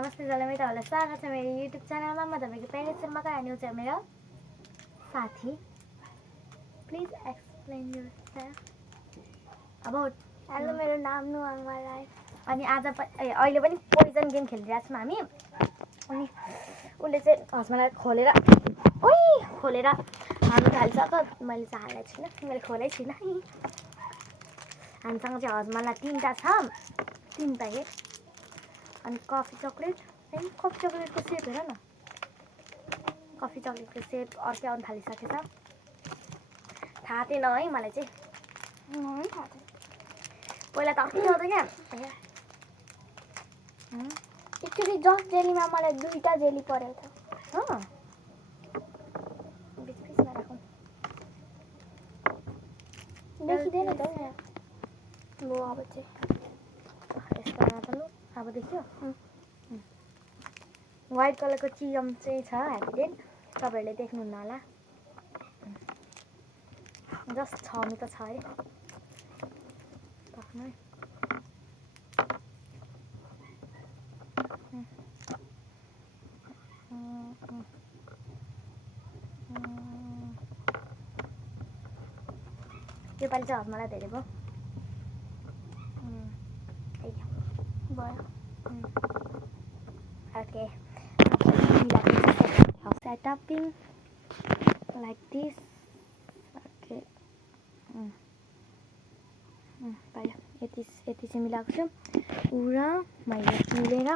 नमस्ते जसलाई तपाईँलाई स्वागत छ मेरो युट्युब च्यानलमा। म तपाईँको पेरेन्ट्स शर्माका न्यू छ मेरो साथी। Please explain yourself about. Hello, मेरो नाम नुहाङमा राई। अनि आज अहिले पनि पोइजन गेम खेलिरहेको छौँ हामी। अनि उसले चाहिँ हस्बेन्डलाई खोलेर हाल्नु थालिसक्यो। मैले चाहिँ हालेको छुइनँ, मैले खोलेको छुइनँ। हामीसँग चाहिँ हस्बेन्डलाई 3टा छ, 3 प्याकेट। अनि कफी चक्लेट को सेप हेर न, कफी चक्लेटको सेप अर्कै आउनु थालिसकेछ। थाहा थिएन है मलाई चाहिँ, पहिला त अर्कै आउँथ्यो क्या। एक्चुअली जस्ट जेलीमा मलाई 2टा जेली परेको थियो। बिचमा राखौँ देखिँदैन त यहाँ। ल अब चाहिँ यस्तो नचल्नु। अब देखियो व्हाइट कलरको चियम चाहिँ छ ह्याप्पीडेन्ट, तपाईँहरूले देख्नुहुन्न होला। जस्ट 6 मिटर छ है। योपालि चाहिँ हस्बेन्डलाई धेरै भयो। Okay, setuping like this. Okay, यति चाहिँ मिलाएको छु। पुरा मैले मिलेर